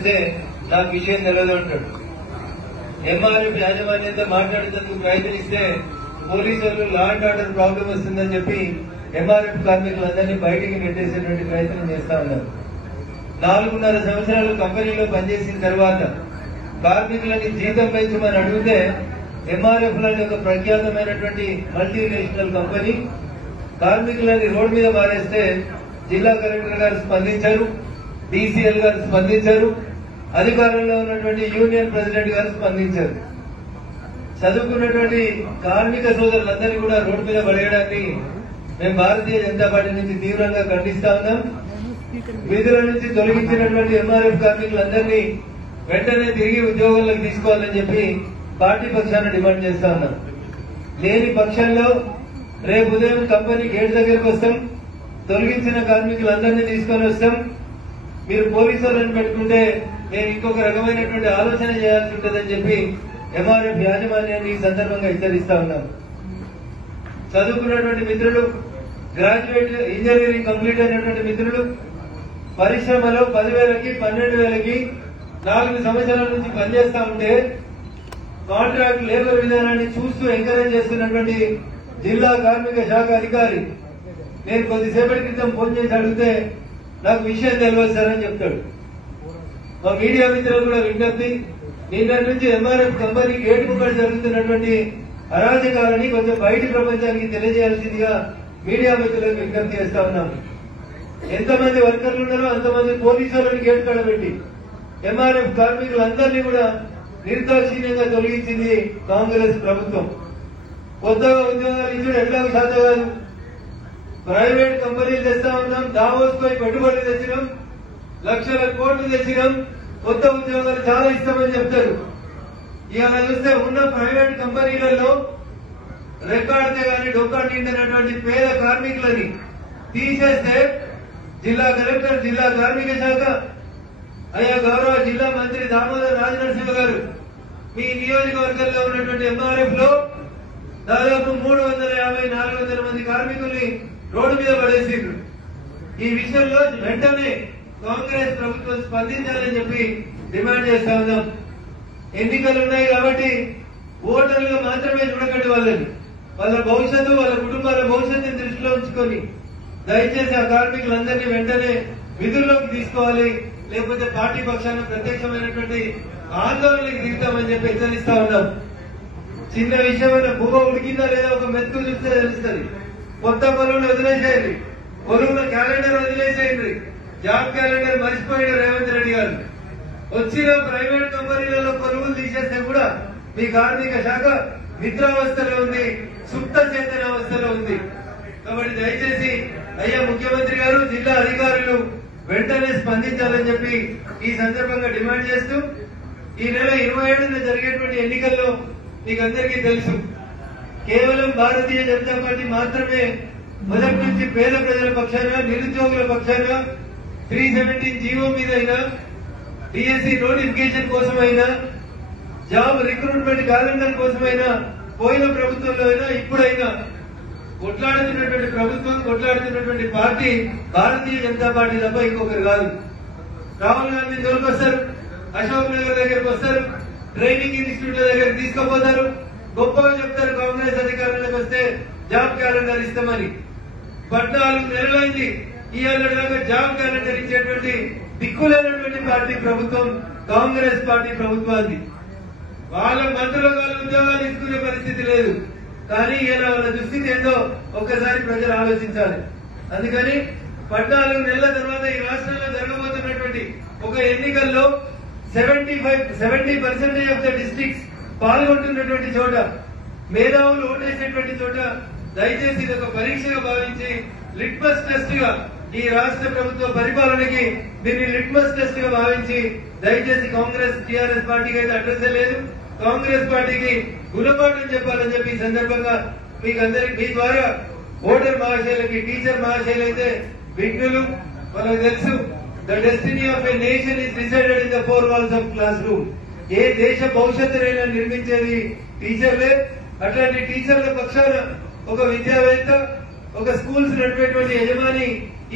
చేస్తే నాకు విషయం తెలియదు అంటాడు. ఎంఆర్ఎఫ్ యాజమాన్యంతో మాట్లాడేందుకు ప్రయత్నిస్తే పోలీసులు లా అండ్ ఆర్డర్ ప్రాబ్లం వస్తుందని చెప్పి ఎంఆర్ఎఫ్ కార్మికులందరినీ బయటికి నెట్టేసేటువంటి ప్రయత్నం చేస్తా ఉన్నారు. 4.5 సంవత్సరాలు కంపెనీలో పనిచేసిన తర్వాత కార్మికులని జీతం పెంచమని అడిగితే ఎంఆర్ఎఫ్ లాంటి ఒక ప్రఖ్యాతమైనటువంటి మల్టీనేషనల్ కంపెనీ కార్మికులని రోడ్డు మీద మారేస్తే జిల్లా కలెక్టర్ గారు స్పందించారు, డీసీఎల్ గారు స్పందించారు, అధికారంలో ఉన్నటువంటి యూనియన్ ప్రెసిడెంట్ గారు స్పందించారు. చదువుకున్నటువంటి కార్మిక సోదరులందరినీ కూడా రోడ్డు మీద పడేయడాన్ని మేము భారతీయ జనతా పార్టీ నుంచి తీవ్రంగా ఖండిస్తా ఉన్నాం. విధుల నుంచి తొలగించినటువంటి ఎంఆర్ఎఫ్ కార్మికులందరినీ వెంటనే తిరిగి ఉద్యోగాలకు తీసుకోవాలని చెప్పి పార్టీ పక్షాన డిమాండ్ చేస్తా ఉన్నాం. లేని పక్షంలో రేపు ఉదయం కంపెనీ గేట్ దగ్గరకు వస్తాం, తొలగించిన కార్మికులందరినీ తీసుకొని వస్తాం. మీరు పోలీసు వాళ్ళని పెట్టుకుంటే మేము ఇంకొక రకమైనటువంటి ఆలోచన చేయాల్సి ఉంటుందని చెప్పి ఎంఆర్ఎఫ్ యాజమాన్యాన్ని ఈ సందర్భంగా హెచ్చరిస్తా ఉన్నాం. చదువుకున్నటువంటి మిత్రులు, గ్రాడ్యుయేట్ ఇంజనీరింగ్ కంప్లీట్ అయినటువంటి మిత్రులు పరిశ్రమలో 10,000కి 12,000కి 4 సంవత్సరాల నుంచి పనిచేస్తా ఉంటే కాంట్రాక్ట్ లేబర్ విధానాన్ని చూస్తూ ఎంకరేజ్ చేస్తున్నటువంటి జిల్లా కార్మిక శాఖ అధికారి నేను కొద్దిసేపటి క్రితం ఫోన్ చేసి అడిగితే నాకు విషయం తెలియదు సార్ అని చెప్తాడు. మా మీడియా మిత్రులు కూడా విజ్ఞప్తి, నిన్న నుంచి ఎంఆర్ఎఫ్ కంపెనీ గేట్ ముక్కడి జరుగుతున్నటువంటి అరాజకాలని కొంచెం బయటి ప్రపంచానికి తెలియజేయాల్సిందిగా మీడియా మిత్రులకు విజ్ఞప్తి చేస్తా ఉన్నాం. ఎంతమంది వర్కర్లు ఉన్నారో అంతమంది పోలీసులను గేట్ కడబెట్టి ఎంఆర్ఎఫ్ కార్మికులందరినీ కూడా నిర్దాక్షిణ్యంగా తొలగించింది కాంగ్రెస్ ప్రభుత్వం. కొత్తగా ఉద్యోగాలు ఇచ్చుడు ఎట్లాగో సాధ్య కాదు. ప్రైవేట్ కంపెనీలు తెస్తా ఉన్నాం, దావోస్ పై పెట్టుబడులు తెచ్చినాం, లక్షల కోట్లు తెచ్చినాం, కొత్త ఉద్యోగాలు చాలా ఇస్తామని చెప్తారు. ఇవాళ చూస్తే ఉన్న ప్రైవేట్ కంపెనీలలో రెక్కాడితే గాని డొక్కా నిండినటువంటి పేద కార్మికులని తీసేస్తే జిల్లా కలెక్టర్, జిల్లా కార్మిక శాఖ, అయ్యా గౌరవ జిల్లా మంత్రి దామోదర్ రాజనరసింహ గారు మీ నియోజకవర్గంలో ఉన్నటువంటి ఎంఆర్ఎఫ్ లో దాదాపు 350-400 మంది కార్మికుల్ని రోడ్డు మీద పడేసిండ్రు. ఈ విషయంలో వెంటనే కాంగ్రెస్ ప్రభుత్వం స్పందించాలని చెప్పి డిమాండ్ చేస్తా ఉన్నాం. ఎన్నికలు ఉన్నాయి కాబట్టి ఓటర్లుగా మాత్రమే చూడకండి వాళ్ళని, వాళ్ళ భవిష్యత్తు, వాళ్ళ కుటుంబాల భవిష్యత్తుని దృష్టిలో ఉంచుకొని దయచేసి ఆ కార్మికులందరినీ వెంటనే విధుల్లోకి తీసుకోవాలి, లేకపోతే పార్టీ పక్షాన ప్రత్యక్షమైనటువంటి ఆందోళనకి దిగుతామని చెప్పి హెచ్చరిస్తా ఉన్నాం. చిన్న విషయమైన భూమ ఉడికిందా లేదా ఒక మెతుకు చూస్తే తెలుస్తుంది. కొత్త పొలంలో వదిలేసేయండి, పొలంలో క్యాలెండర్ వదిలేసేయండి. జాబ్ క్యాలెండర్ మర్చిపోయిన రేవంత్ రెడ్డి గారు వచ్చిన ప్రైవేట్ కంపెనీలలో కొనుగోలు తీసేస్తే కూడా మీ కార్మిక శాఖ నిద్రావస్థలో ఉంది, సుప్త చేతనావస్థలో ఉంది. కాబట్టి దయచేసి అయ్యా ముఖ్యమంత్రి గారు, జిల్లా అధికారులు వెంటనే స్పందించాలని చెప్పి ఈ సందర్భంగా డిమాండ్ చేస్తూ, ఈ నెల 27న జరిగేటువంటి ఎన్నికల్లో మీకందరికీ తెలుసు, కేవలం భారతీయ జనతా పార్టీ మాత్రమే మొదటి నుంచి పేద ప్రజల పక్షాన, నిరుద్యోగుల పక్షాన 317 జీవో మీద అయినా, డిఎస్సి నోటిఫికేషన్ కోసమైనా, జాబ్ రిక్రూట్మెంట్ క్యాలెండర్ కోసమైనా, పోయిన ప్రభుత్వంలో అయినా ఇప్పుడైనా కొట్లాడుతున్నటువంటి ప్రభుత్వం, కొట్లాడుతున్నటువంటి పార్టీ భారతీయ జనతా పార్టీ తప్ప ఇంకొకరు కాదు. రాహుల్ గాంధీ దొరికొస్తారు, అశోక్ నగర్ దగ్గరకు వస్తారు, ట్రైనింగ్ ఇన్స్టిట్యూట్ల దగ్గర తీసుకుపోతారు, గొప్పగా చెప్తారు కాంగ్రెస్ అధికారంలోకి వస్తే జాబ్ క్యాలెండర్ ఇస్తామని. 14 నెలలైంది ఇవాళ దాకా జాబ్ క్యాలెండర్ ఇచ్చేటువంటి దిక్కులేనటువంటి పార్టీ ప్రభుత్వం కాంగ్రెస్ పార్టీ ప్రభుత్వాన్ని. వాళ్ళ మంత్రులు వాళ్ళ ఉద్యోగాలు ఇస్తున్న పరిస్థితి లేదు. కానీ ఇలా వాళ్ళ దుస్థితి ఏందో ఒక్కసారి ప్రజలు ఆలోచించాలి. అందుకని 14 నెలల తర్వాత ఈ రాష్ట్రంలో జరగబోతున్నటువంటి ఒక ఎన్నికల్లో 70% ఆఫ్ ద డిస్ట్రిక్ట్స్ పాల్గొంటున్నటువంటి చోట, మేధావులు ఓటేసినటువంటి చోట దయచేసి ఇది ఒక పరీక్షగా భావించి లిట్మస్ టెస్ట్ గా ఈ రాష్ట్ర ప్రభుత్వ పరిపాలనకి దీన్ని లిట్మస్ టెస్ట్ గా భావించి దయచేసి కాంగ్రెస్ టీఆర్ఎస్ పార్టీకి అయితే అడ్రస్ లేదు, కాంగ్రెస్ పార్టీకి గుణపాఠం చెప్పాలని చెప్పి ఈ సందర్భంగా మీకు అందరికి మీ ద్వారా ఓటర్ మహాశైలకి, టీచర్ మహాశైలైతే విఘ్నులు, మనకు తెలుసు the destiny of a nation is decided in the 4 walls of classroom. ఏ దేశ భవిష్యత్తునైనా నిర్మించేది టీచర్లే. అట్లాంటి టీచర్ల పక్షాన ఒక విద్యావేత్త, ఒక స్కూల్స్ నడిపేటువంటి యజమాని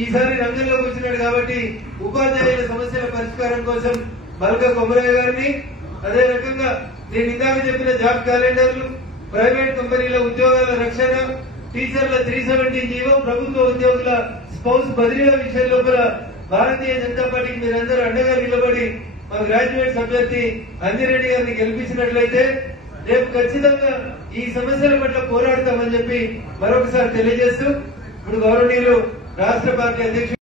ఈసారి రంగంలోకి వచ్చినాడు కాబట్టి ఉపాధ్యాయుల సమస్యల పరిష్కారం కోసం మల్క కొమరయ్య గారిని, అదే రకంగా నేను ఇందాక చెప్పిన జాబ్ క్యాలెండర్లు, ప్రైవేట్ కంపెనీల ఉద్యోగాల రక్షణ, టీచర్ల 370 జీవో, ప్రభుత్వ ఉద్యోగుల స్పౌస్ బదిలీల విషయం లోపల భారతీయ జనతా పార్టీకి మీరందరూ అండగా నిలబడి మా గ్రాడ్యుయేట్స్ అభ్యర్థి అంజిరెడ్డి గారిని గెలిపించినట్లయితే రేపు ఖచ్చితంగా ఈ సమస్యల పట్ల పోరాడతామని చెప్పి మరొకసారి తెలియజేస్తూ ఇప్పుడు గౌరవనీయులు రాష్ట్ర పార్టీ అధ్యక్షుడు